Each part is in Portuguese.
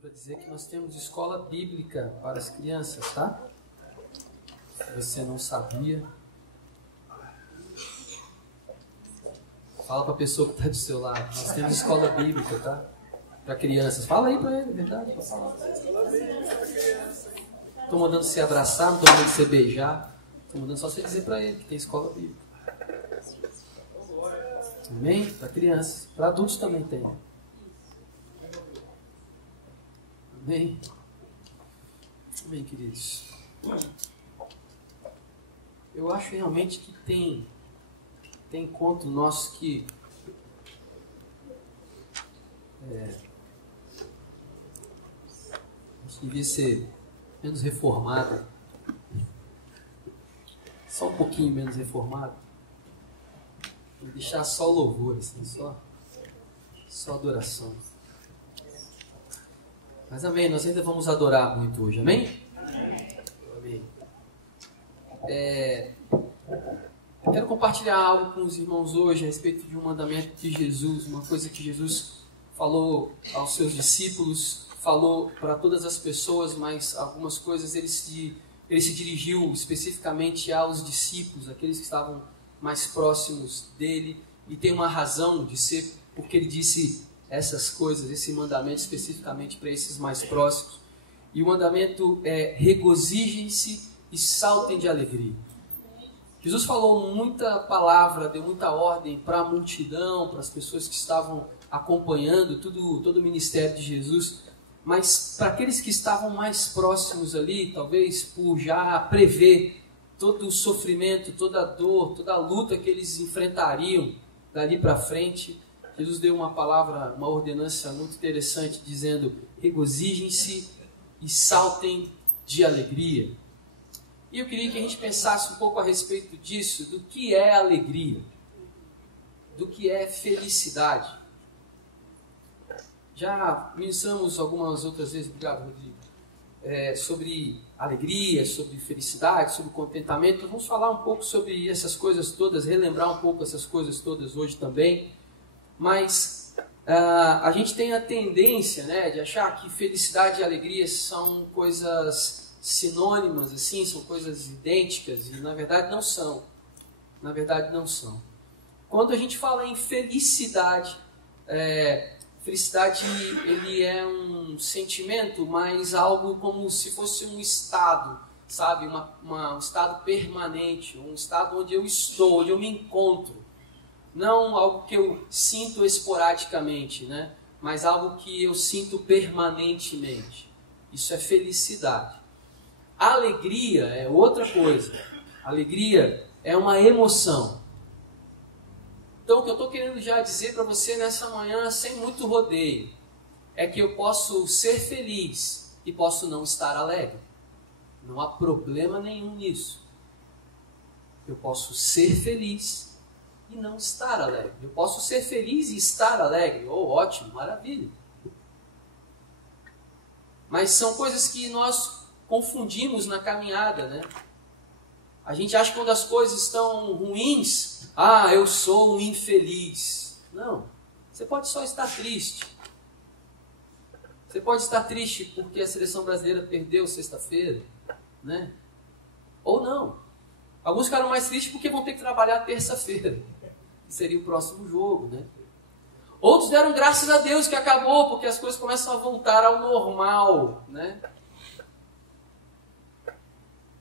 para dizer que nós temos escola bíblica para as crianças, tá? Se você não sabia, fala para a pessoa que está do seu lado. Nós temos escola bíblica, tá? Para crianças. Fala aí para ele, verdade? Estou mandando você abraçar, não estou mandando você beijar. Estou mandando só você dizer para ele que tem escola bíblica. Amém? Para crianças. Para adultos também tem. Amém? Amém, queridos. Eu acho realmente que tem encontro nosso que devia ser menos reformado. Só um pouquinho menos reformado. E deixar só o louvor, assim, só adoração. Mas amém, nós ainda vamos adorar muito hoje, amém? Amém. Eu quero compartilhar algo com os irmãos hoje a respeito de um mandamento de Jesus, uma coisa que Jesus falou aos seus discípulos, falou para todas as pessoas, mas algumas coisas ele se dirigiu especificamente aos discípulos, aqueles que estavam mais próximos dele, e tem uma razão de ser, porque ele disse essas coisas, esse mandamento especificamente para esses mais próximos. E o mandamento é: regozijem-se e saltem de alegria. Jesus falou muita palavra, deu muita ordem para a multidão, para as pessoas que estavam acompanhando todo o ministério de Jesus, mas para aqueles que estavam mais próximos ali, talvez por já prever todo o sofrimento, toda a dor, toda a luta que eles enfrentariam dali para frente, Jesus deu uma palavra, uma ordenança muito interessante, dizendo: regozijem-se e saltem de alegria. E eu queria que a gente pensasse um pouco a respeito disso, do que é alegria, do que é felicidade. Já ministramos algumas outras vezes, obrigado, Rodrigo, sobre alegria, sobre felicidade, sobre contentamento. Vamos falar um pouco sobre essas coisas todas, relembrar um pouco essas coisas todas hoje também. Mas a gente tem a tendência, né, de achar que felicidade e alegria são coisas sinônimas, assim, são coisas idênticas, e na verdade não são. Na verdade não são. Quando a gente fala em felicidade, felicidade ele é um sentimento, mas algo como se fosse um estado, sabe? Um estado permanente, um estado onde eu estou, onde eu me encontro. Não algo que eu sinto esporadicamente, né? Mas algo que eu sinto permanentemente. Isso é felicidade. Alegria é outra coisa. Alegria é uma emoção. Então, o que eu estou querendo já dizer para você nessa manhã, sem muito rodeio, é que eu posso ser feliz e posso não estar alegre. Não há problema nenhum nisso. Eu posso ser feliz e não estar alegre. Eu posso ser feliz e estar alegre. Oh, ótimo, maravilha. Mas são coisas que nós confundimos na caminhada, né? A gente acha que quando as coisas estão ruins, eu sou um infeliz. Não, você pode só estar triste. Você pode estar triste porque a seleção brasileira perdeu sexta-feira, né? Ou não. Alguns ficaram mais tristes porque vão ter que trabalhar terça-feira, que seria o próximo jogo, né? Outros deram graças a Deus que acabou, porque as coisas começam a voltar ao normal, né?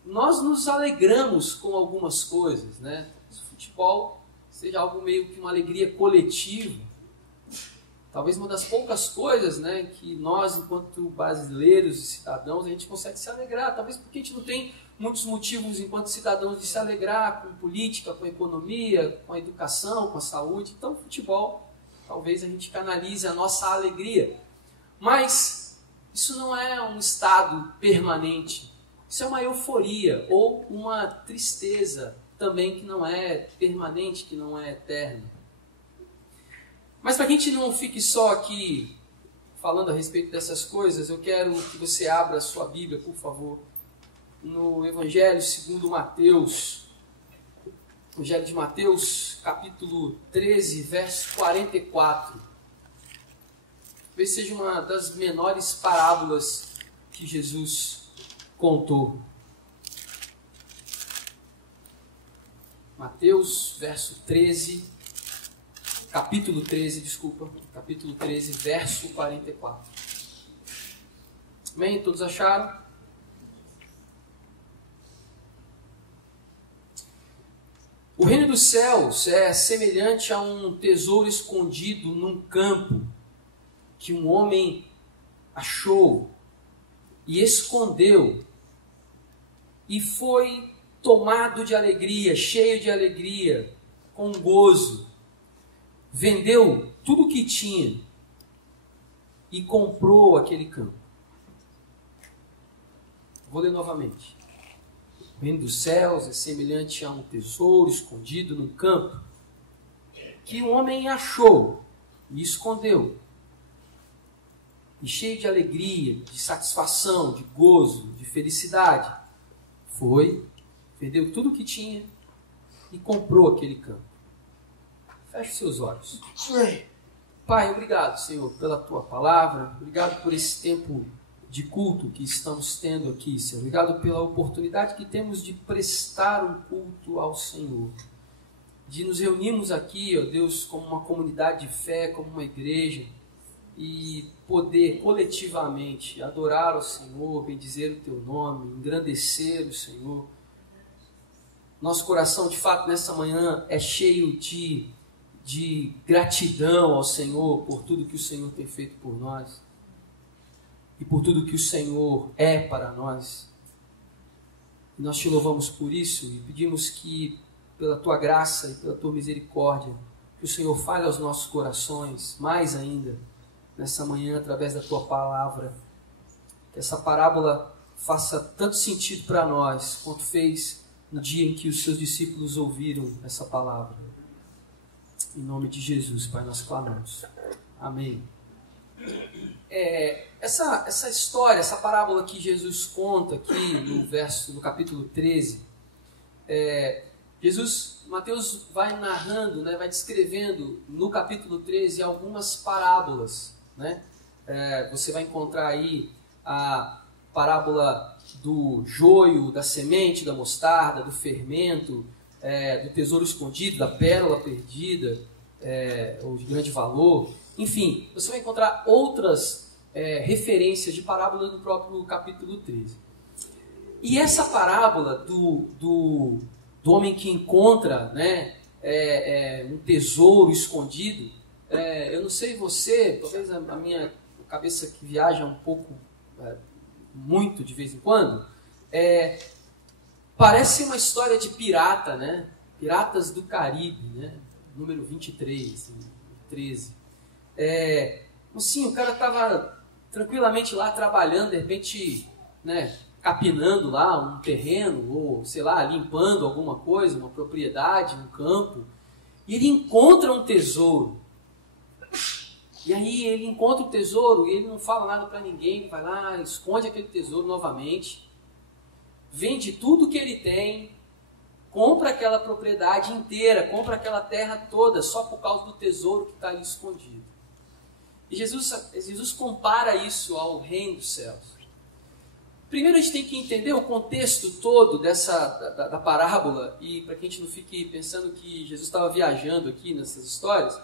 Nós nos alegramos com algumas coisas, né? Se o futebol seja algo meio que uma alegria coletiva, talvez uma das poucas coisas, né, que nós, enquanto brasileiros e cidadãos, a gente consegue se alegrar. Talvez porque a gente não tem muitos motivos, enquanto cidadãos, de se alegrar com política, com a economia, com a educação, com a saúde. Então, o futebol, talvez a gente canalize a nossa alegria. Mas isso não é um estado permanente. Isso é uma euforia ou uma tristeza também que não é permanente, que não é eterna. Mas para que a gente não fique só aqui falando a respeito dessas coisas, eu quero que você abra a sua Bíblia, por favor, no Evangelho segundo Mateus. Evangelho de Mateus, capítulo 13, verso 44. talvez seja uma das menores parábolas que Jesus contou. Mateus, capítulo 13, verso 44. Amém? Todos acharam? O reino dos céus é semelhante a um tesouro escondido num campo que um homem achou e escondeu e foi tomado de alegria, cheio de alegria, com gozo. Vendeu tudo o que tinha e comprou aquele campo. Vou ler novamente. O reino dos céus é semelhante a um tesouro escondido num campo que um homem achou e escondeu. E cheio de alegria, de satisfação, de gozo, de felicidade, vendeu tudo o que tinha e comprou aquele campo. Feche seus olhos. Pai, obrigado, Senhor, pela Tua palavra. Obrigado por esse tempo de culto que estamos tendo aqui, Senhor. Obrigado pela oportunidade que temos de prestar um culto ao Senhor. De nos reunirmos aqui, ó Deus, como uma comunidade de fé, como uma igreja, e poder coletivamente adorar ao Senhor, bendizer o Teu nome, engrandecer o Senhor. Nosso coração, de fato, nessa manhã é cheio de gratidão ao Senhor por tudo que o Senhor tem feito por nós e por tudo que o Senhor é para nós. E nós Te louvamos por isso e pedimos que, pela Tua graça e pela Tua misericórdia, que o Senhor fale aos nossos corações, mais ainda, nessa manhã, através da Tua palavra. Que essa parábola faça tanto sentido para nós, quanto fez no dia em que os Seus discípulos ouviram essa palavra. Em nome de Jesus, Pai, nós clamamos. Amém. Essa história, essa parábola que Jesus conta aqui no capítulo 13, Mateus vai narrando, né, vai descrevendo no capítulo 13 algumas parábolas, né? Você vai encontrar aí a parábola do joio, da semente, da mostarda, do fermento, do tesouro escondido, da pérola perdida, ou de grande valor. Enfim, você vai encontrar outras referências de parábola no próprio capítulo 13. E essa parábola do homem que encontra, né, um tesouro escondido, eu não sei você, talvez a minha cabeça que viaja um pouco, muito de vez em quando, parece uma história de pirata, né? Piratas do Caribe, né? Número 23, 13. Assim, o cara estava tranquilamente lá trabalhando, de repente, né, capinando lá um terreno, ou sei lá, limpando alguma coisa, uma propriedade, um campo, e ele encontra um tesouro. E aí ele encontra o tesouro e ele não fala nada para ninguém, ele vai lá, esconde aquele tesouro novamente, vende tudo que ele tem, compra aquela propriedade inteira, compra aquela terra toda, só por causa do tesouro que está ali escondido. E Jesus compara isso ao reino dos céus. Primeiro a gente tem que entender o contexto todo da parábola, e para que a gente não fique pensando que Jesus estava viajando aqui nessas histórias,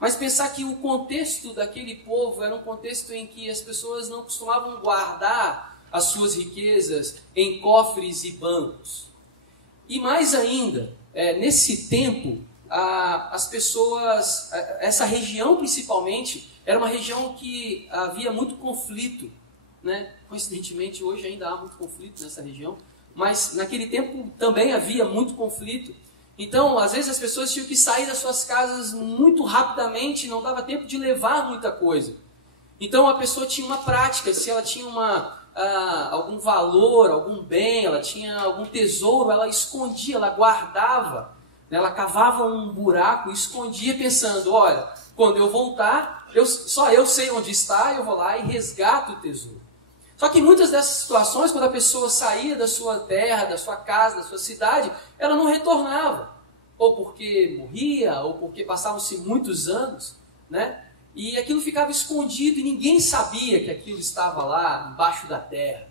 mas pensar que o contexto daquele povo era um contexto em que as pessoas não costumavam guardar as suas riquezas em cofres e bancos. E mais ainda, nesse tempo, as pessoas, essa região principalmente, era uma região que havia muito conflito, né? Coincidentemente, hoje ainda há muito conflito nessa região, mas naquele tempo também havia muito conflito. Então, às vezes as pessoas tinham que sair das suas casas muito rapidamente, não dava tempo de levar muita coisa. Então a pessoa tinha uma prática, se ela tinha algum valor, algum bem, ela tinha algum tesouro, ela escondia, ela guardava, né? Ela cavava um buraco e escondia pensando, olha, quando eu voltar, só eu sei onde está, eu vou lá e resgato o tesouro. Só que em muitas dessas situações, quando a pessoa saía da sua terra, da sua casa, da sua cidade, ela não retornava. Ou porque morria, ou porque passavam-se muitos anos, né? E aquilo ficava escondido e ninguém sabia que aquilo estava lá embaixo da terra.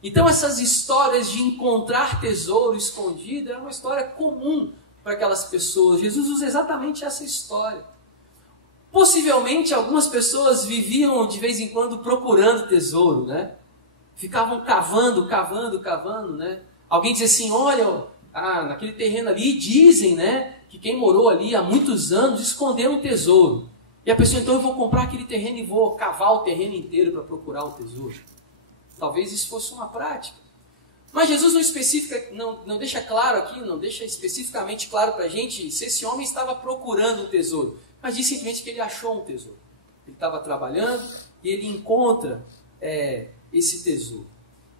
Então essas histórias de encontrar tesouro escondido era uma história comum para aquelas pessoas. Jesus usa exatamente essa história. Possivelmente algumas pessoas viviam de vez em quando procurando tesouro, né? Ficavam cavando, né? Alguém dizia assim, olha, naquele terreno ali dizem, né, que quem morou ali há muitos anos escondeu um tesouro. E a pessoa, então eu vou comprar aquele terreno e vou cavar o terreno inteiro para procurar o tesouro. Talvez isso fosse uma prática. Mas Jesus não deixa claro aqui, não deixa especificamente claro para a gente se esse homem estava procurando um tesouro. Mas diz simplesmente que ele achou um tesouro. Ele estava trabalhando e ele encontra esse tesouro.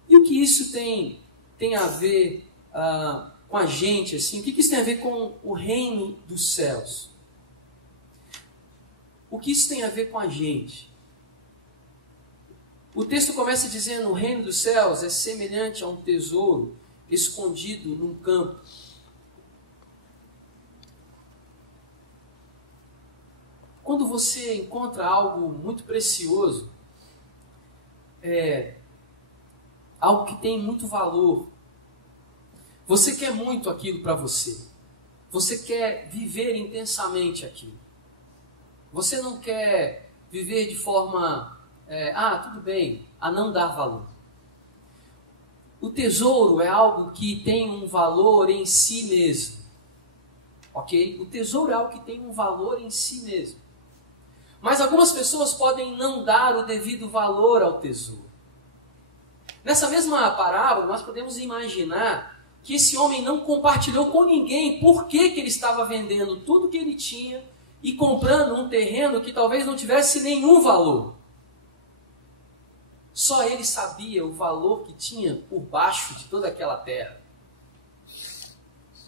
E o que isso tem a ver com a gente? Assim? O que isso tem a ver com o reino dos céus? O que isso tem a ver com a gente? O texto começa dizendo: o reino dos céus é semelhante a um tesouro escondido num campo. Quando você encontra algo muito precioso, algo que tem muito valor, você quer muito aquilo para você. Você quer viver intensamente aquilo. Você não quer viver de forma, tudo bem, a não dar valor. O tesouro é algo que tem um valor em si mesmo. Ok? O tesouro é algo que tem um valor em si mesmo. Mas algumas pessoas podem não dar o devido valor ao tesouro. Nessa mesma parábola, nós podemos imaginar que esse homem não compartilhou com ninguém por que ele estava vendendo tudo que ele tinha e comprando um terreno que talvez não tivesse nenhum valor. Só ele sabia o valor que tinha por baixo de toda aquela terra.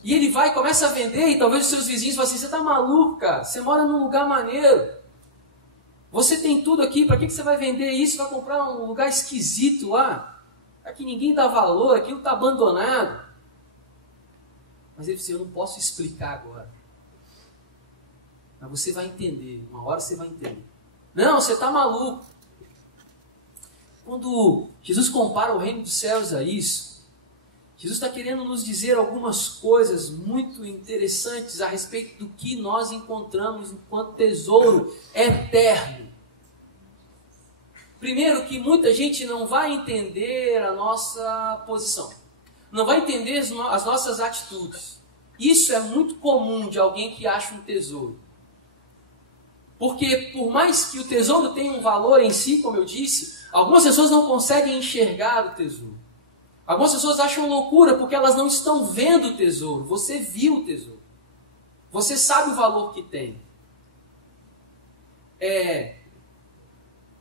E ele vai e começa a vender, e talvez os seus vizinhos falem assim: você está maluco, cara? Você mora num lugar maneiro. Você tem tudo aqui, para que você vai vender isso? Vai comprar um lugar esquisito lá? Aqui ninguém dá valor, aquilo está abandonado. Mas ele disse: eu não posso explicar agora. Mas você vai entender, uma hora você vai entender. Não, você está maluco. Quando Jesus compara o reino dos céus a isso, Jesus está querendo nos dizer algumas coisas muito interessantes a respeito do que nós encontramos enquanto tesouro eterno. Primeiro, que muita gente não vai entender a nossa posição, não vai entender as nossas atitudes. Isso é muito comum de alguém que acha um tesouro. Porque por mais que o tesouro tenha um valor em si, como eu disse, algumas pessoas não conseguem enxergar o tesouro. Algumas pessoas acham loucura porque elas não estão vendo o tesouro. Você viu o tesouro. Você sabe o valor que tem.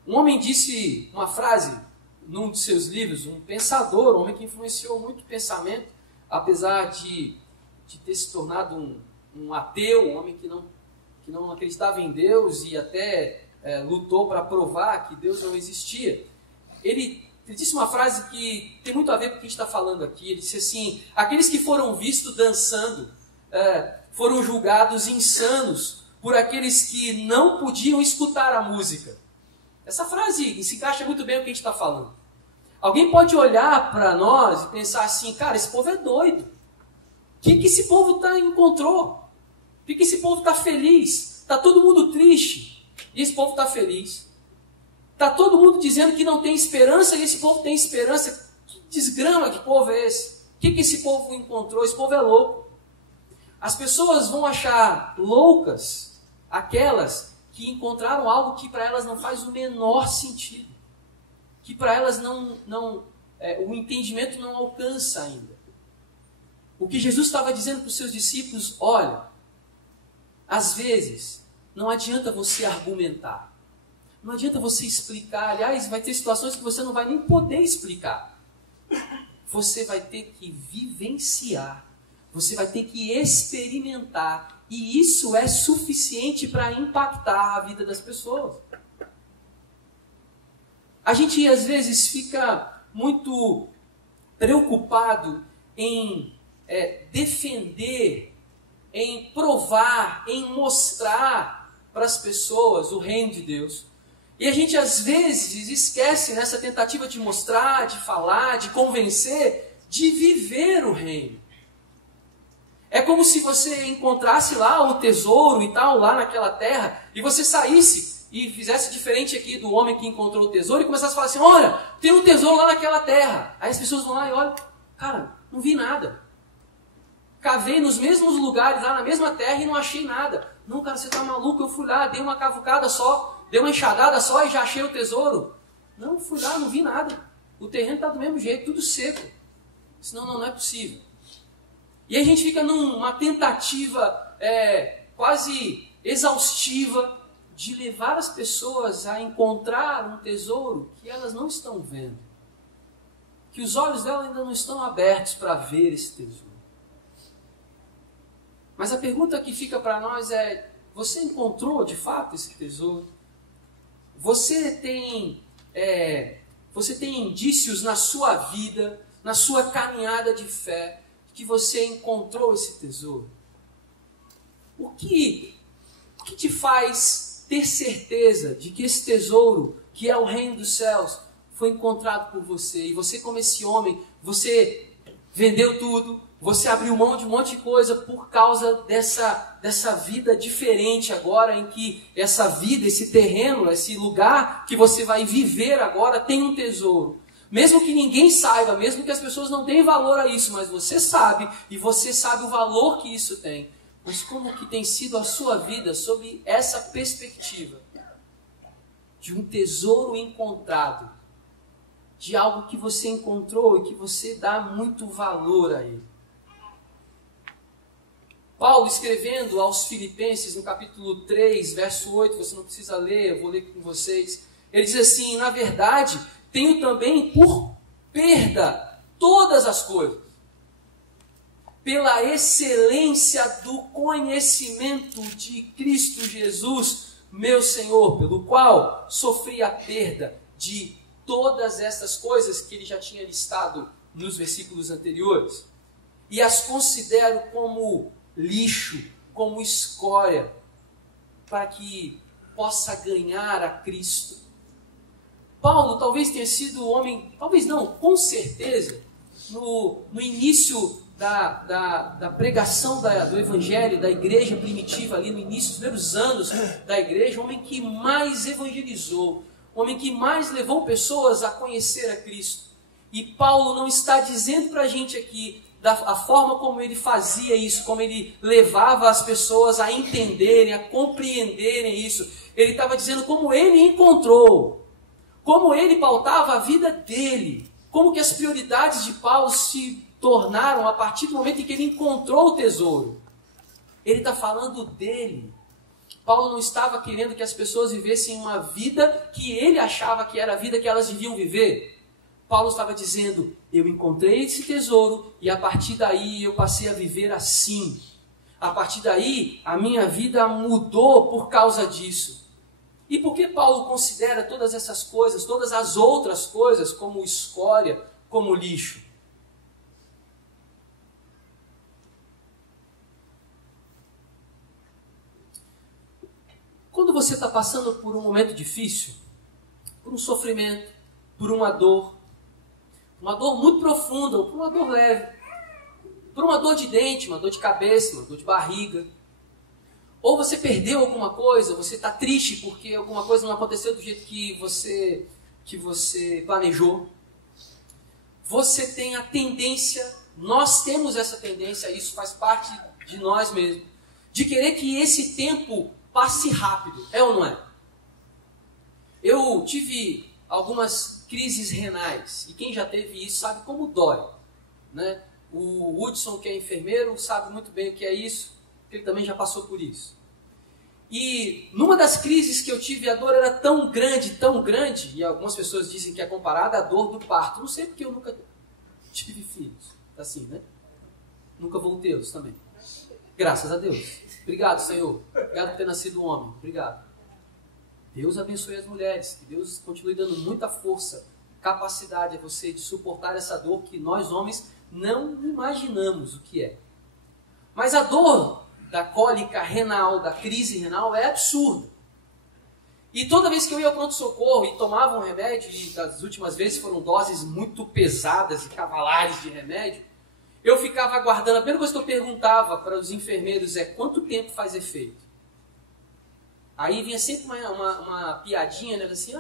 Um homem disse uma frase num de seus livros, um pensador, um homem que influenciou muito o pensamento, apesar de ter se tornado um ateu, um homem que não acreditava em Deus e até lutou para provar que Deus não existia. Ele disse uma frase que tem muito a ver com o que a gente está falando aqui. Ele disse assim: aqueles que foram vistos dançando foram julgados insanos por aqueles que não podiam escutar a música. Essa frase se encaixa muito bem com o que a gente está falando. Alguém pode olhar para nós e pensar assim: cara, esse povo é doido. O que esse povo encontrou? Por que esse povo está feliz? Está todo mundo triste e esse povo está feliz. Está todo mundo dizendo que não tem esperança e esse povo tem esperança. Que desgrama, que povo é esse? O que esse povo encontrou? Esse povo é louco. As pessoas vão achar loucas aquelas que encontraram algo que para elas não faz o menor sentido. Que para elas o entendimento não alcança ainda. O que Jesus estava dizendo para os seus discípulos: olha, às vezes não adianta você argumentar. Não adianta você explicar. Aliás, vai ter situações que você não vai nem poder explicar. Você vai ter que vivenciar. Você vai ter que experimentar. E isso é suficiente para impactar a vida das pessoas. A gente às vezes fica muito preocupado em defender, em provar, em mostrar para as pessoas o reino de Deus. E a gente às vezes esquece nessa tentativa de mostrar, de falar, de convencer, de viver o reino. É como se você encontrasse lá o tesouro e tal, lá naquela terra, e você saísse e fizesse diferente aqui do homem que encontrou o tesouro e começasse a falar assim, olha, tem um tesouro lá naquela terra. Aí as pessoas vão lá e olham, cara, não vi nada. Cavei nos mesmos lugares, lá na mesma terra e não achei nada. Não, cara, você está maluco, eu fui lá, dei uma cavucada só, dei uma enxadada só e já achei o tesouro. Não, fui lá, não vi nada. O terreno está do mesmo jeito, tudo seco. Senão não é possível. E a gente fica numa tentativa quase exaustiva de levar as pessoas a encontrar um tesouro que elas não estão vendo. Que os olhos delas ainda não estão abertos para ver esse tesouro. Mas a pergunta que fica para nós é, você encontrou de fato esse tesouro? Você tem indícios na sua vida, na sua caminhada de fé, que você encontrou esse tesouro? O que te faz ter certeza de que esse tesouro, que é o reino dos céus, foi encontrado por você? E você, como esse homem, você vendeu tudo, você abriu mão de um monte de coisa por causa dessa vida diferente agora, em que essa vida, esse terreno, esse lugar que você vai viver agora tem um tesouro. Mesmo que ninguém saiba, mesmo que as pessoas não deem valor a isso, mas você sabe, e você sabe o valor que isso tem. Mas como que tem sido a sua vida sob essa perspectiva de um tesouro encontrado, de algo que você encontrou e que você dá muito valor a ele? Paulo, escrevendo aos Filipenses, no capítulo 3, verso 8, você não precisa ler, eu vou ler com vocês. Ele diz assim, na verdade, tenho também por perda todas as coisas, pela excelência do conhecimento de Cristo Jesus, meu Senhor, pelo qual sofri a perda de todas estas coisas que ele já tinha listado nos versículos anteriores, e as considero como lixo, como escória, para que possa ganhar a Cristo. Paulo talvez tenha sido o homem, talvez não, com certeza, no início da pregação do evangelho, da igreja primitiva ali, no início dos primeiros anos da igreja, o homem que mais evangelizou, o homem que mais levou pessoas a conhecer a Cristo. E Paulo não está dizendo para a gente aqui a forma como ele fazia isso, como ele levava as pessoas a entenderem, a compreenderem isso. Ele estava dizendo como ele encontrou, como ele pautava a vida dele, como que as prioridades de Paulo se tornaram a partir do momento em que ele encontrou o tesouro. Ele está falando dele. Paulo não estava querendo que as pessoas vivessem uma vida que ele achava que era a vida que elas deviam viver. Paulo estava dizendo, eu encontrei esse tesouro e a partir daí eu passei a viver assim. A partir daí a minha vida mudou por causa disso. E por que Paulo considera todas essas coisas, todas as outras coisas como escória, como lixo? Quando você está passando por um momento difícil, por um sofrimento, por uma dor muito profunda, ou por uma dor leve, por uma dor de dente, uma dor de cabeça, uma dor de barriga, ou você perdeu alguma coisa, você está triste porque alguma coisa não aconteceu do jeito que você planejou, você tem a tendência, nós temos essa tendência, isso faz parte de nós mesmos, de querer que esse tempo passe rápido, é ou não é? Eu tive algumas crises renais, e quem já teve isso sabe como dói, né? O Hudson, que é enfermeiro, sabe muito bem o que é isso, porque ele também já passou por isso. E numa das crises que eu tive, a dor era tão grande, e algumas pessoas dizem que é comparada à dor do parto. Não sei porque eu nunca tive filhos, assim, né? Nunca vou tê-los também. Graças a Deus. Obrigado, Senhor. Obrigado por ter nascido um homem. Obrigado. Deus abençoe as mulheres. Que Deus continue dando muita força, capacidade a você de suportar essa dor que nós homens não imaginamos o que é. Mas a dor da cólica renal, da crise renal, é absurda. E toda vez que eu ia ao pronto-socorro e tomava um remédio, e das últimas vezes foram doses muito pesadas e cavalares de remédio, eu ficava aguardando. A primeira coisa que eu perguntava para os enfermeiros é: quanto tempo faz efeito? Aí vinha sempre uma piadinha, né? Assim,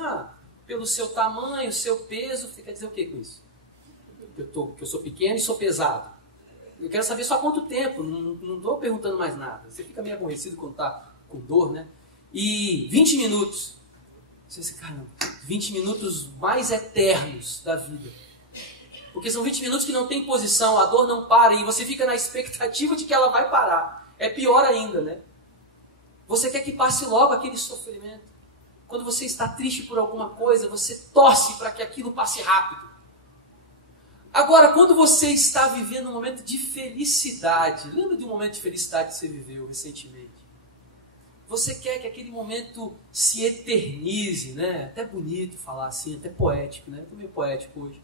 pelo seu tamanho, seu peso, você quer dizer o que com isso? Que eu sou pequeno e sou pesado. Eu quero saber só quanto tempo, não estou perguntando mais nada. Você fica meio aborrecido quando está com dor, né? E 20 minutos. Você diz, caramba, 20 minutos mais eternos da vida. Porque são 20 minutos que não tem posição, a dor não para e você fica na expectativa de que ela vai parar. É pior ainda, né? Você quer que passe logo aquele sofrimento. Quando você está triste por alguma coisa, você torce para que aquilo passe rápido. Agora, quando você está vivendo um momento de felicidade, lembra de um momento de felicidade que você viveu recentemente? Você quer que aquele momento se eternize, né? É até bonito falar assim, até poético, né? Estou meio poético hoje.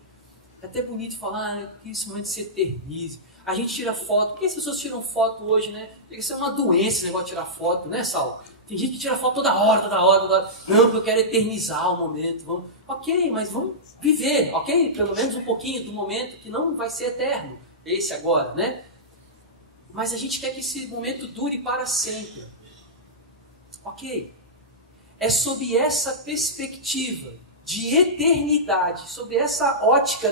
É até bonito falar que esse momento se eternize. A gente tira foto. Por que as pessoas tiram foto hoje, né? Isso é uma doença, esse negócio de tirar foto, né, Saulo? Tem gente que tira foto toda hora. Não, porque eu quero eternizar o momento. Vamos... Ok, mas vamos viver, ok? Pelo menos um pouquinho do momento que não vai ser eterno. Esse agora, né? Mas a gente quer que esse momento dure para sempre. Ok? É sob essa perspectiva de eternidade, sob essa ótica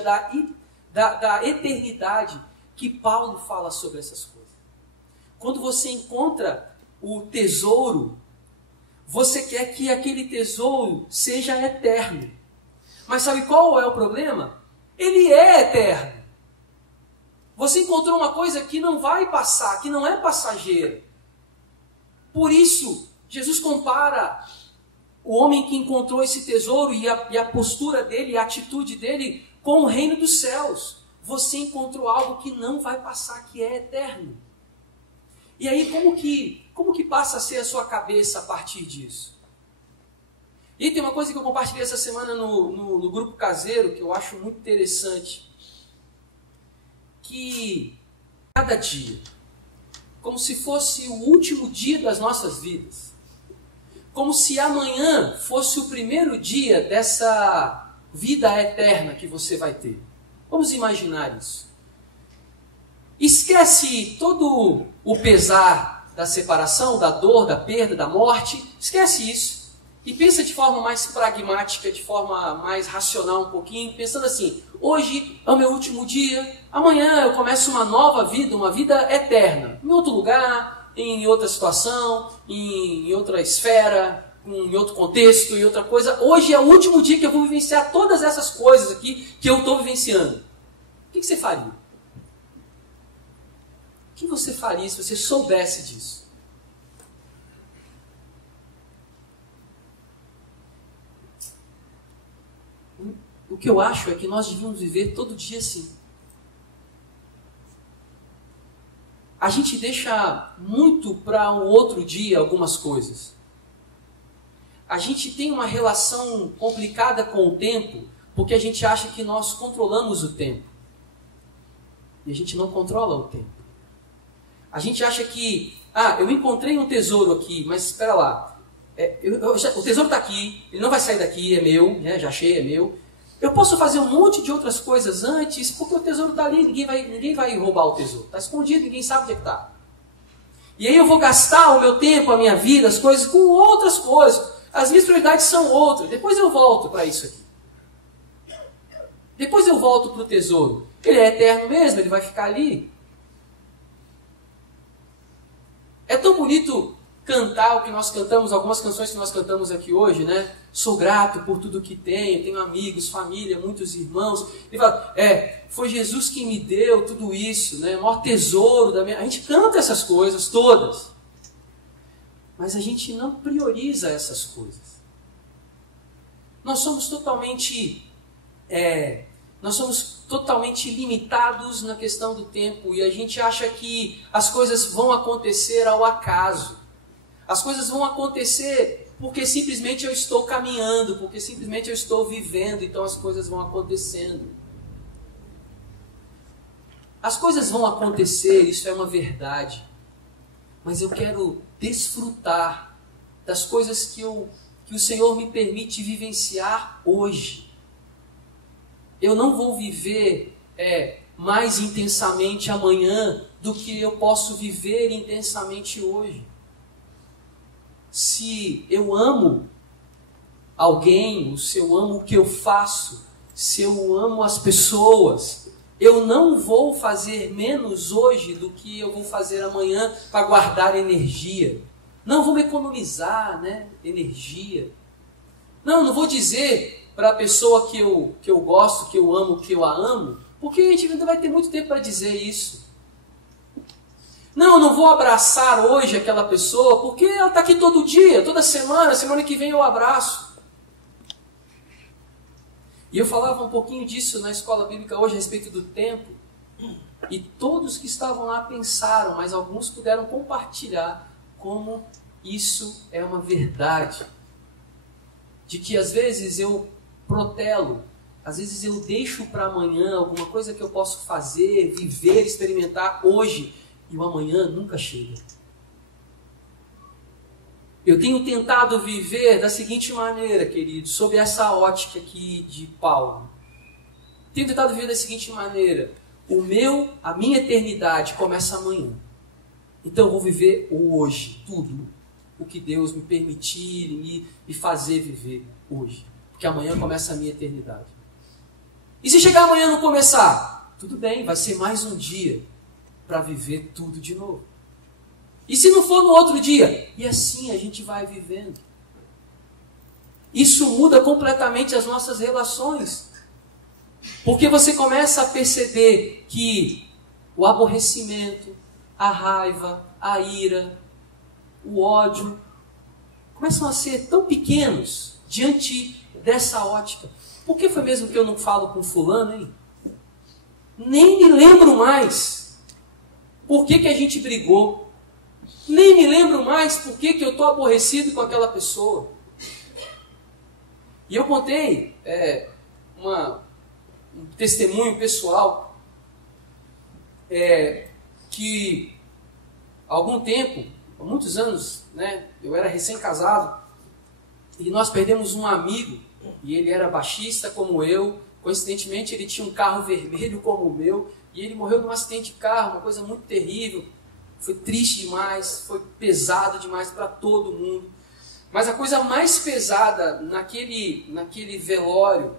da eternidade, que Paulo fala sobre essas coisas. Quando você encontra o tesouro, você quer que aquele tesouro seja eterno. Mas sabe qual é o problema? Ele é eterno. Você encontrou uma coisa que não vai passar, que não é passageira. Por isso, Jesus compara o homem que encontrou esse tesouro e a postura dele, a atitude dele com o reino dos céus. Você encontrou algo que não vai passar, que é eterno. E aí, como que passa a ser a sua cabeça a partir disso? E tem uma coisa que eu compartilhei essa semana no grupo caseiro, que eu acho muito interessante. Que cada dia, como se fosse o último dia das nossas vidas, como se amanhã fosse o primeiro dia dessa vida eterna que você vai ter. Vamos imaginar isso. Esquece todo o pesar da separação, da dor, da perda, da morte. Esquece isso. E pensa de forma mais pragmática, de forma mais racional um pouquinho, pensando assim: hoje é o meu último dia, amanhã eu começo uma nova vida, uma vida eterna. Em outro lugar, em outra situação, em outra esfera, em outro contexto, em outra coisa. Hoje é o último dia que eu vou vivenciar todas essas coisas aqui que eu estou vivenciando. O que você faria? O que você faria se você soubesse disso? O que eu acho é que nós devíamos viver todo dia assim. A gente deixa muito para um outro dia algumas coisas. A gente tem uma relação complicada com o tempo, porque a gente acha que nós controlamos o tempo. E a gente não controla o tempo. A gente acha que, eu encontrei um tesouro aqui, mas espera lá. O tesouro está aqui, ele não vai sair daqui, é meu, né? Já achei, é meu. Eu posso fazer um monte de outras coisas antes, porque o tesouro está ali, ninguém vai roubar o tesouro. Está escondido, ninguém sabe onde é que está. E aí eu vou gastar o meu tempo, a minha vida, as coisas, com outras coisas. As minhas prioridades são outras. Depois eu volto para isso aqui. Depois eu volto para o tesouro. Ele é eterno mesmo, ele vai ficar ali. É tão bonito cantar o que nós cantamos, algumas canções que nós cantamos aqui hoje, né? Sou grato por tudo que tenho amigos, família, muitos irmãos. Ele fala, foi Jesus que me deu tudo isso, né? O maior tesouro da minha... A gente canta essas coisas todas. Mas a gente não prioriza essas coisas. Nós somos totalmente limitados na questão do tempo e a gente acha que as coisas vão acontecer ao acaso. As coisas vão acontecer porque simplesmente eu estou caminhando, porque simplesmente eu estou vivendo, então as coisas vão acontecendo. As coisas vão acontecer, isso é uma verdade. Mas eu quero desfrutar das coisas que eu que o Senhor me permite vivenciar hoje. Eu não vou viver mais intensamente amanhã do que eu posso viver intensamente hoje. Se eu amo alguém, se eu amo o que eu faço, se eu amo as pessoas, eu não vou fazer menos hoje do que eu vou fazer amanhã para guardar energia. Não vou economizar, energia. Não vou dizer para a pessoa que eu gosto, que eu amo, que eu a amo, porque a gente ainda vai ter muito tempo para dizer isso. Não vou abraçar hoje aquela pessoa, porque ela está aqui todo dia, toda semana que vem eu abraço. E eu falava um pouquinho disso na escola bíblica hoje a respeito do tempo, e todos que estavam lá pensaram, mas alguns puderam compartilhar como isso é uma verdade. De que às vezes eu protelo, às vezes eu deixo para amanhã alguma coisa que eu posso fazer, viver, experimentar hoje, e o amanhã nunca chega. Eu tenho tentado viver da seguinte maneira, queridos, sob essa ótica aqui de Paulo. Tenho tentado viver da seguinte maneira: a minha eternidade começa amanhã. Então eu vou viver o hoje, tudo o que Deus me permitir, me fazer viver hoje. Porque amanhã começa a minha eternidade. E se chegar amanhã e não começar? Tudo bem, vai ser mais um dia para viver tudo de novo. E se não for no outro dia? E assim a gente vai vivendo. Isso muda completamente as nossas relações. Porque você começa a perceber que o aborrecimento, a raiva, a ira, o ódio, começam a ser tão pequenos diante dessa ótica. Por que foi mesmo que eu não falo com fulano, hein? Nem me lembro mais por que a gente brigou. Nem me lembro mais por que eu estou aborrecido com aquela pessoa. E eu contei um testemunho pessoal que há algum tempo, há muitos anos, eu era recém-casado e nós perdemos um amigo, e ele era baixista como eu. Coincidentemente ele tinha um carro vermelho como o meu, e ele morreu num acidente de carro, uma coisa muito terrível. Foi triste demais, foi pesado demais para todo mundo. Mas a coisa mais pesada naquele velório,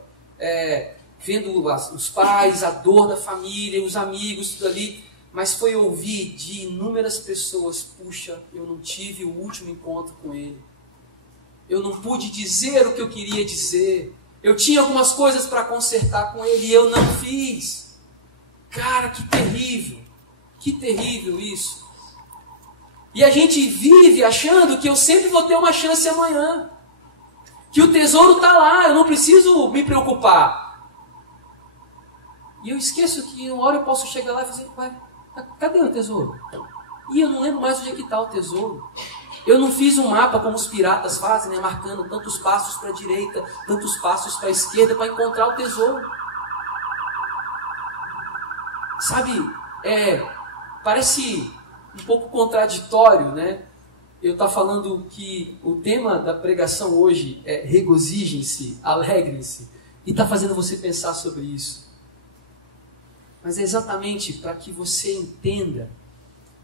vendo os pais, a dor da família, os amigos, tudo ali, mas foi ouvir de inúmeras pessoas: puxa, eu não tive o último encontro com ele. Eu não pude dizer o que eu queria dizer. Eu tinha algumas coisas para consertar com ele e eu não fiz. Cara, que terrível isso. E a gente vive achando que eu sempre vou ter uma chance amanhã. Que o tesouro está lá, eu não preciso me preocupar. E eu esqueço que uma hora eu posso chegar lá e fazer: cadê o tesouro? E eu não lembro mais onde é que está o tesouro. Eu não fiz um mapa como os piratas fazem, marcando tantos passos para a direita, tantos passos para a esquerda para encontrar o tesouro. Sabe, parece um pouco contraditório, eu estar falando que o tema da pregação hoje é regozijem-se, alegrem-se, e está fazendo você pensar sobre isso. Mas é exatamente para que você entenda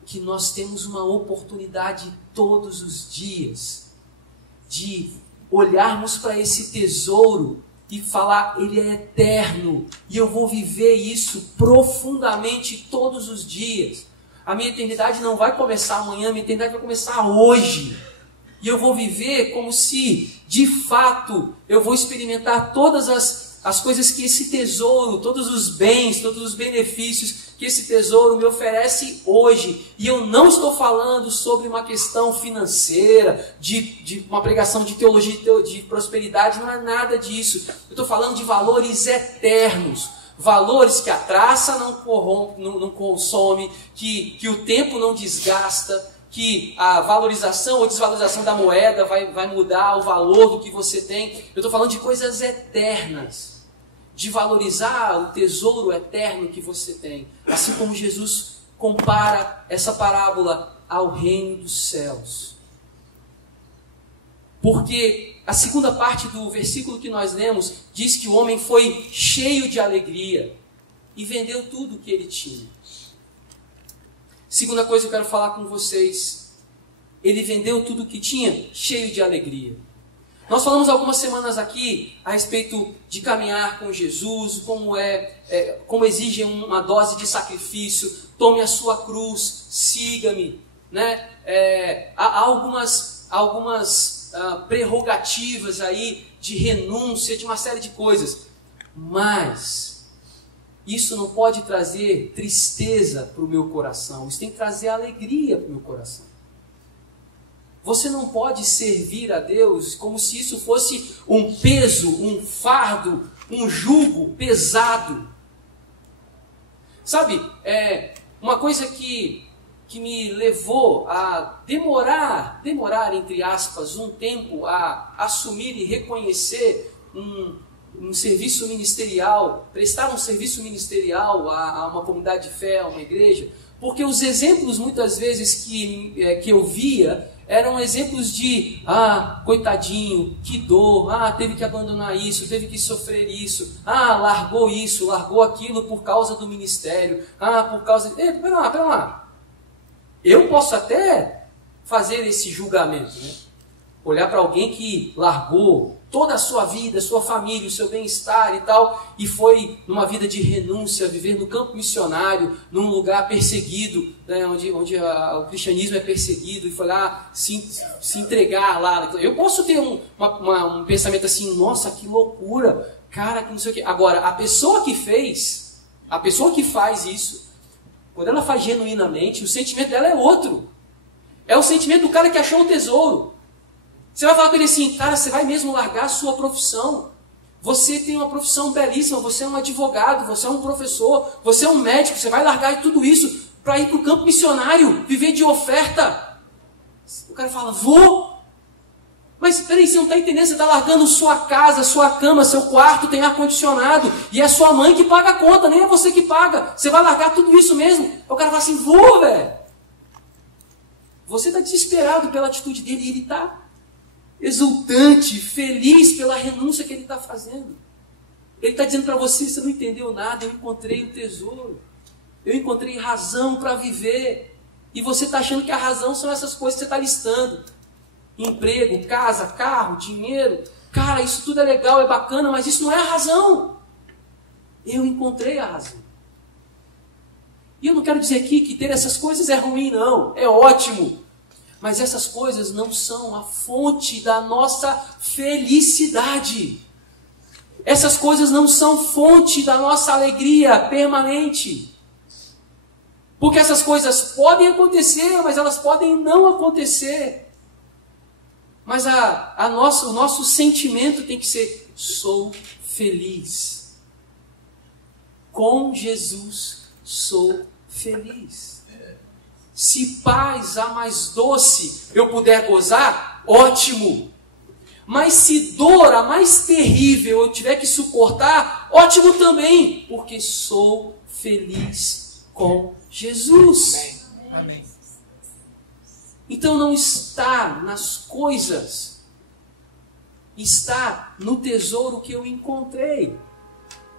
que nós temos uma oportunidade todos os dias de olharmos para esse tesouro e falar: ele é eterno e eu vou viver isso profundamente todos os dias. A minha eternidade não vai começar amanhã, a minha eternidade vai começar hoje. E eu vou viver como se, de fato, eu vou experimentar todas as coisas que esse tesouro, todos os bens, todos os benefícios que esse tesouro me oferece hoje. E eu não estou falando sobre uma questão financeira, de uma pregação de teologia, de prosperidade, não é nada disso. Eu estou falando de valores eternos. Valores que a traça não corrompe, não consome, que o tempo não desgasta, que a valorização ou desvalorização da moeda vai mudar o valor do que você tem. Eu estou falando de coisas eternas, de valorizar o tesouro eterno que você tem. Assim como Jesus compara essa parábola ao reino dos céus. Porque a segunda parte do versículo que nós lemos diz que o homem foi cheio de alegria e vendeu tudo o que ele tinha. Segunda coisa que eu quero falar com vocês, ele vendeu tudo o que tinha, cheio de alegria. Nós falamos algumas semanas aqui a respeito de caminhar com Jesus, como exige uma dose de sacrifício, tome a sua cruz, siga-me, né? Há algumas prerrogativas aí de renúncia, de uma série de coisas, mas isso não pode trazer tristeza para o meu coração, isso tem que trazer alegria para o meu coração. Você não pode servir a Deus como se isso fosse um peso, um fardo, um jugo pesado. Sabe, uma coisa que me levou a demorar, entre aspas, um tempo a assumir e reconhecer um serviço ministerial, prestar um serviço ministerial a uma comunidade de fé, a uma igreja, porque os exemplos muitas vezes que eu via eram exemplos de, coitadinho, que dor, teve que abandonar isso, teve que sofrer isso, largou aquilo por causa do ministério, por causa... Pera lá. Eu posso até fazer esse julgamento, né? Olhar para alguém que largou toda a sua vida, sua família, o seu bem-estar e tal, e foi numa vida de renúncia, viver no campo missionário, num lugar perseguido, né, onde o cristianismo é perseguido, e foi lá se entregar lá. Eu posso ter um pensamento assim, nossa, que loucura, cara, que não sei o quê. Agora, a pessoa que faz isso, quando ela faz genuinamente, o sentimento dela é outro. É o sentimento do cara que achou o tesouro. Você vai falar com ele assim, cara, você vai mesmo largar a sua profissão? Você tem uma profissão belíssima, você é um advogado, você é um professor, você é um médico, você vai largar tudo isso para ir para o campo missionário, viver de oferta? O cara fala, vou. Mas peraí, você não está entendendo, você está largando sua casa, sua cama, seu quarto, tem ar-condicionado, e é sua mãe que paga a conta, nem é você que paga. Você vai largar tudo isso mesmo? O cara fala assim, vou, velho. Você está desesperado pela atitude dele e ele está exultante, feliz pela renúncia que ele está fazendo. Ele está dizendo para você, você não entendeu nada, eu encontrei o tesouro. Eu encontrei razão para viver. E você está achando que a razão são essas coisas que você está listando. Emprego, casa, carro, dinheiro. Cara, isso tudo é legal, é bacana, mas isso não é a razão. Eu encontrei a razão. E eu não quero dizer aqui que ter essas coisas é ruim, não. É ótimo. Mas essas coisas não são a fonte da nossa felicidade. Essas coisas não são fonte da nossa alegria permanente. Porque essas coisas podem acontecer, mas elas podem não acontecer. Mas o nosso sentimento tem que ser, sou feliz. Com Jesus sou feliz. Se paz a mais doce eu puder gozar, ótimo. Mas se dor a mais terrível eu tiver que suportar, ótimo também, porque sou feliz com Jesus. Amém. Então não está nas coisas, está no tesouro que eu encontrei.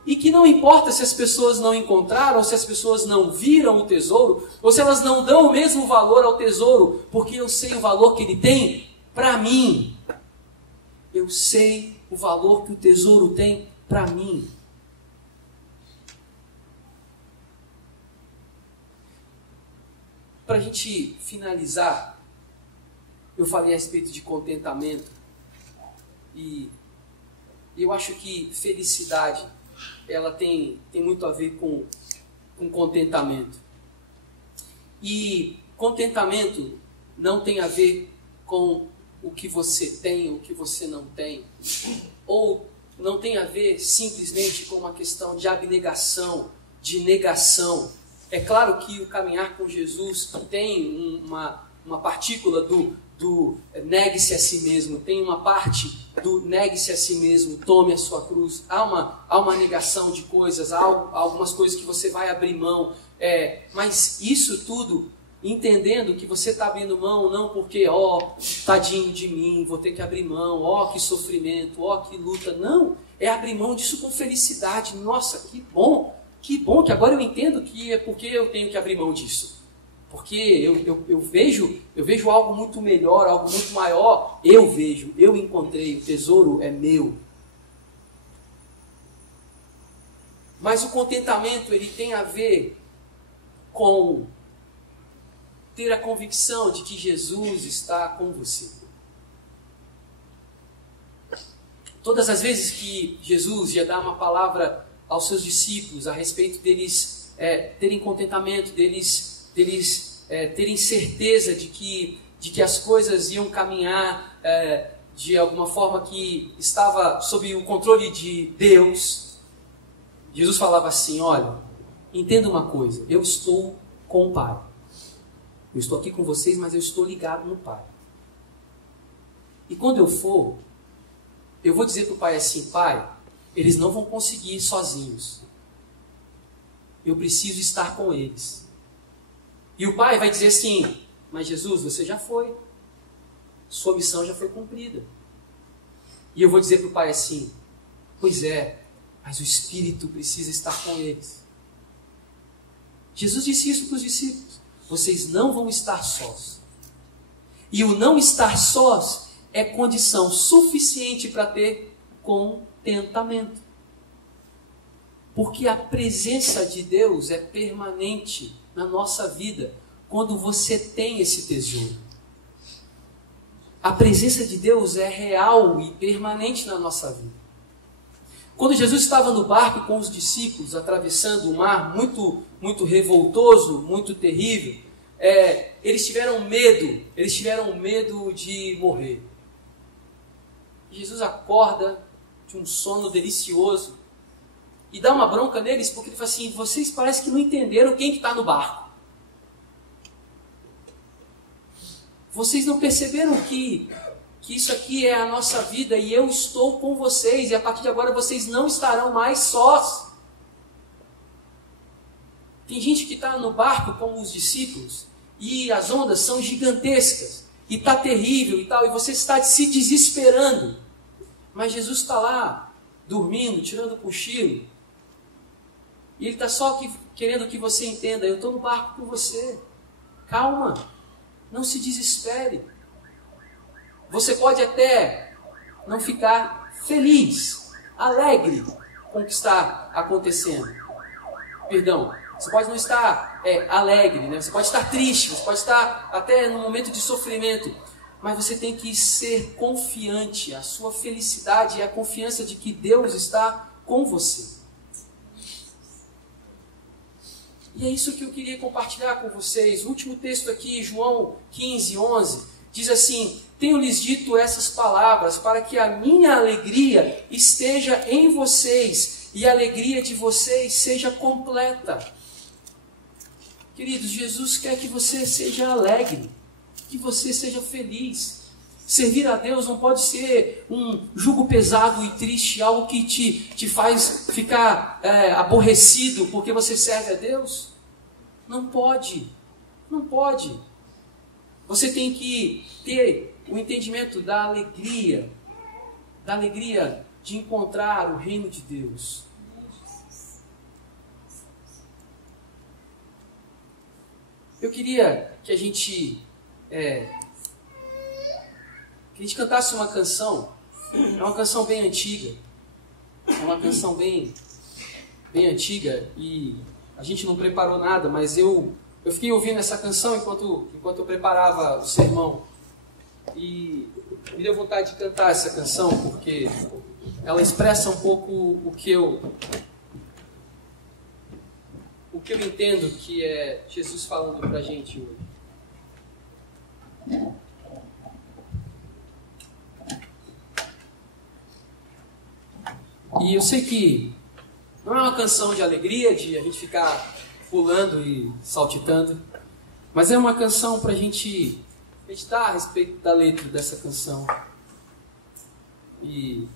E que não importa se as pessoas não encontraram, ou se as pessoas não viram o tesouro, ou se elas não dão o mesmo valor ao tesouro, porque eu sei o valor que ele tem para mim. Eu sei o valor que o tesouro tem para mim. Para a gente finalizar, eu falei a respeito de contentamento. E eu acho que felicidade, ela tem muito a ver com contentamento. E contentamento não tem a ver com o que você tem, o que você não tem. Ou não tem a ver simplesmente com uma questão de abnegação, de negação. É claro que o caminhar com Jesus tem uma partícula do negue-se a si mesmo, tem uma parte do negue-se a si mesmo, tome a sua cruz. Há uma negação de coisas, há algumas coisas que você vai abrir mão. Mas isso tudo entendendo que você está abrindo mão não porque, tadinho de mim, vou ter que abrir mão, que sofrimento, que luta. Não, é abrir mão disso com felicidade. Nossa, que bom que agora eu entendo que é porque eu tenho que abrir mão disso. Porque eu vejo algo muito melhor, algo muito maior. Eu encontrei, o tesouro é meu. Mas o contentamento, ele tem a ver com ter a convicção de que Jesus está com você. Todas as vezes que Jesus ia dar uma palavra aos seus discípulos a respeito deles terem contentamento, deles terem certeza de que as coisas iam caminhar de alguma forma que estava sob o controle de Deus, Jesus falava assim: olha, entenda uma coisa, eu estou com o Pai. Eu estou aqui com vocês, mas eu estou ligado no Pai. E quando eu for, eu vou dizer para o Pai assim: Pai, eles não vão conseguir sozinhos. Eu preciso estar com eles. E o Pai vai dizer assim: mas Jesus, você já foi. Sua missão já foi cumprida. E eu vou dizer para o Pai assim: pois é, mas o Espírito precisa estar com eles. Jesus disse isso para os discípulos: vocês não vão estar sós. E o não estar sós é condição suficiente para ter contentamento. Porque a presença de Deus é permanente na nossa vida quando você tem esse tesouro. A presença de Deus é real e permanente na nossa vida. Quando Jesus estava no barco com os discípulos, atravessando um mar muito revoltoso, muito terrível, eles tiveram medo de morrer. Jesus acorda de um sono delicioso e dá uma bronca neles, porque ele fala assim: vocês parecem que não entenderam quem que está no barco. Vocês não perceberam que isso aqui é a nossa vida e eu estou com vocês, e a partir de agora vocês não estarão mais sós. Tem gente que está no barco como os discípulos e as ondas são gigantescas e está terrível e tal, e você está se desesperando. Mas Jesus está lá, dormindo, tirando o cochilo, e Ele está só querendo que você entenda: eu estou no barco com você. Calma, não se desespere. Você pode até não ficar feliz, alegre com o que está acontecendo. Perdão, você pode não estar alegre, né? Você pode estar triste, você pode estar até num momento de sofrimento. Mas você tem que ser confiante. A sua felicidade é a confiança de que Deus está com você. E é isso que eu queria compartilhar com vocês. O último texto aqui, João 15, 11, diz assim: tenho-lhes dito essas palavras para que a minha alegria esteja em vocês e a alegria de vocês seja completa. Queridos, Jesus quer que você seja alegre, que você seja feliz. Servir a Deus não pode ser um jugo pesado e triste, algo que te faz ficar aborrecido porque você serve a Deus. Não pode, não pode. Você tem que ter o entendimento da alegria de encontrar o reino de Deus. Eu queria que a gente cantasse uma canção. É uma canção bem antiga. É uma canção bem antiga e a gente não preparou nada, mas eu fiquei ouvindo essa canção enquanto eu preparava o sermão. E me deu vontade de cantar essa canção porque ela expressa um pouco o que eu entendo que é Jesus falando pra gente hoje. E eu sei que não é uma canção de alegria, de a gente ficar pulando e saltitando, mas é uma canção para a gente meditar a respeito da letra dessa canção e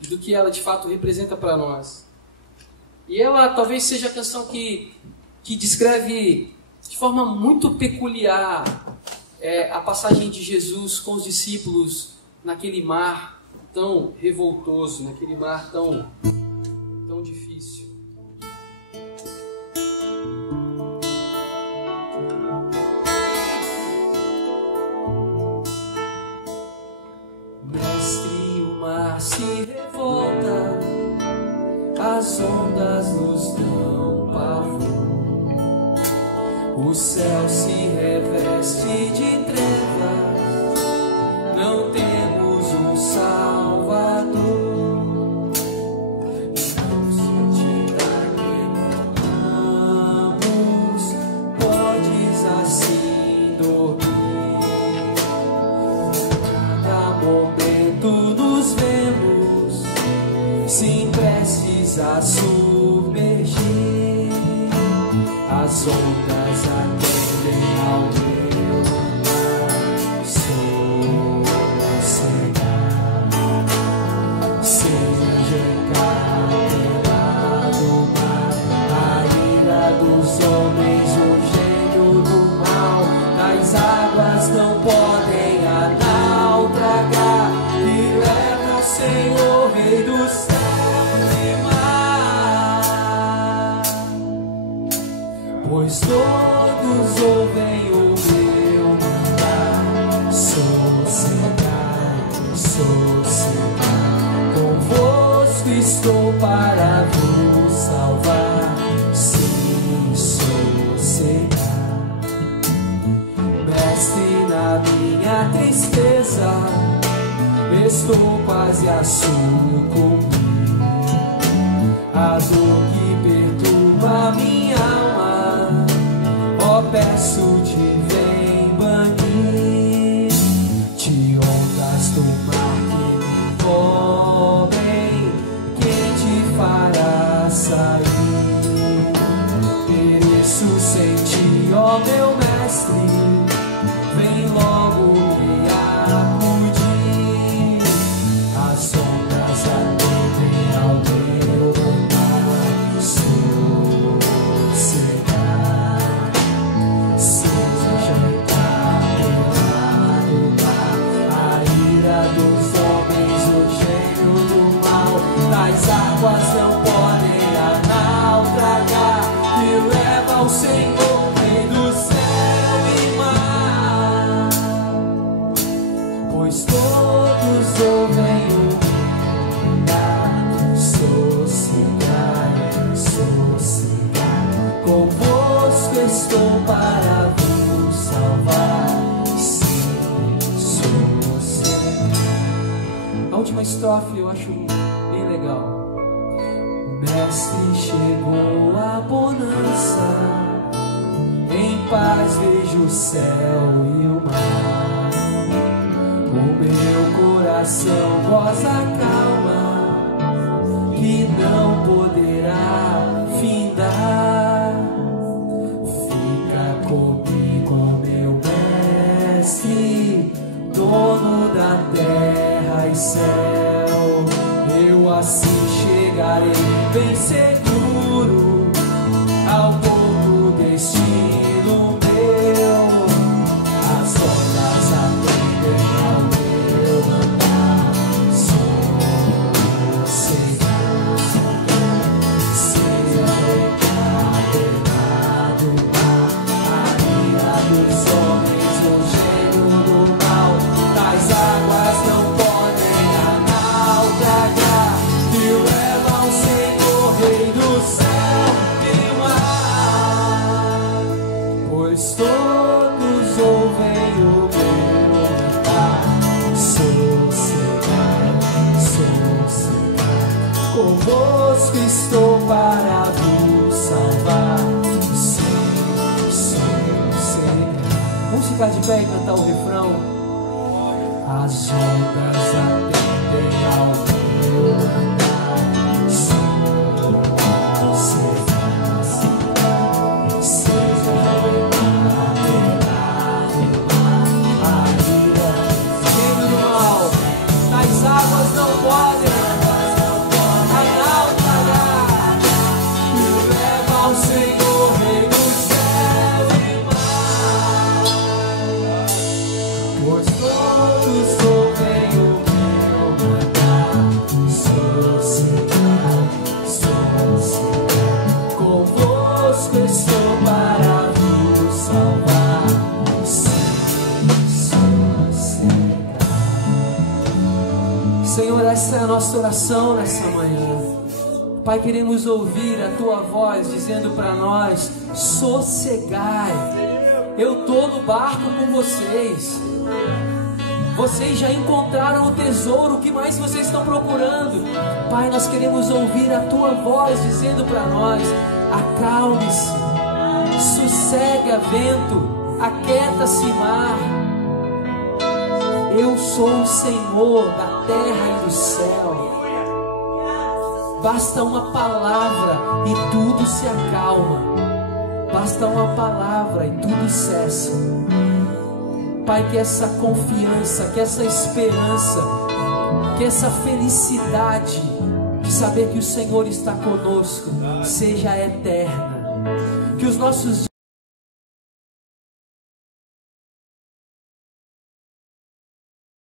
do que ela de fato representa para nós. E ela talvez seja a canção que descreve de forma muito peculiar a passagem de Jesus com os discípulos naquele mar tão revoltoso, naquele mar tão difícil. Mestre, o mar se revolta, as ondas nos dão pavor, o céu se reveste de trevas, não temos um Salvador. Não se te amamos, podes assim dormir. Cada momento nos vemos, sim, prestes a submergir. As ondas atendem ao meu andar, sossegar. Seja encapelado o mar, a ira dos homens, o gênio do mal, das águas não podem naufragar, e leva o Senhor, Rei do céu e mar. Pois todos ouvem o meu mandar, sossegar, sossegar. Convosco estou para vos salvar, sim, sossegar. Mestre, na minha tristeza, estou quase a sucumbir. A dor que perturba minha alma, ó, peço-te, vem banir. De ondas do mar que me cobrem, quem te fará sair? Pereço sem ti, ó meu mestre, vem logo me acudir. As ondas atendem ao meu andar, sossegar. Seja encapelado o mar, a ira dos homens, o gênio do mal, das águas não podem naufragar, e leva ao Senhor, Rei do céu e mar. Pois todos ouvem o mandar, sossegar, sossegar. Convosco estou para vos salvar, sim, sossegar. A última estrofe eu acho bem legal. O mestre chegou à bonança, em paz vejo o céu e o mar. O meu coração goza calma, que não poderá findar. Fica comigo, meu mestre, dono da terra e céu. Eu assim chegarei bem seguro ao bom destino meu. As ondas atendem ao meu andar, sossegar. Seja encapelado o mar, a ira dos homens, o gênio do mal, das águas não podem naufragar, e leva ao Senhor, Rei do céu e mar. Pois todos ouvem o meu andar, sossegar, sossegar. Convosco estou para vos salvar, sim, sossegar. Vamos ficar de pé e cantar o refrão. As ondas atendem ao meu andar, sossegar. Seja encapelado o mar, a ira, gênio do mal, das águas não podem naufragar, e leva ao Senhor, Rei do céu e conosco estou para vos salvar. Senhor, essa é a nossa oração nessa manhã. Pai, queremos ouvir a Tua voz dizendo para nós: sossegai, eu estou no barco com vocês. Vocês já encontraram o tesouro, o que mais vocês estão procurando? Pai, nós queremos ouvir a Tua voz dizendo para nós: acalme-se, sossega vento, aquieta-se mar. Eu sou o Senhor da terra e do céu. Basta uma palavra e tudo se acalma. Basta uma palavra e tudo cessa. Pai, que essa confiança, que essa esperança, que essa felicidade de saber que o Senhor está conosco seja eterna. Que os nossos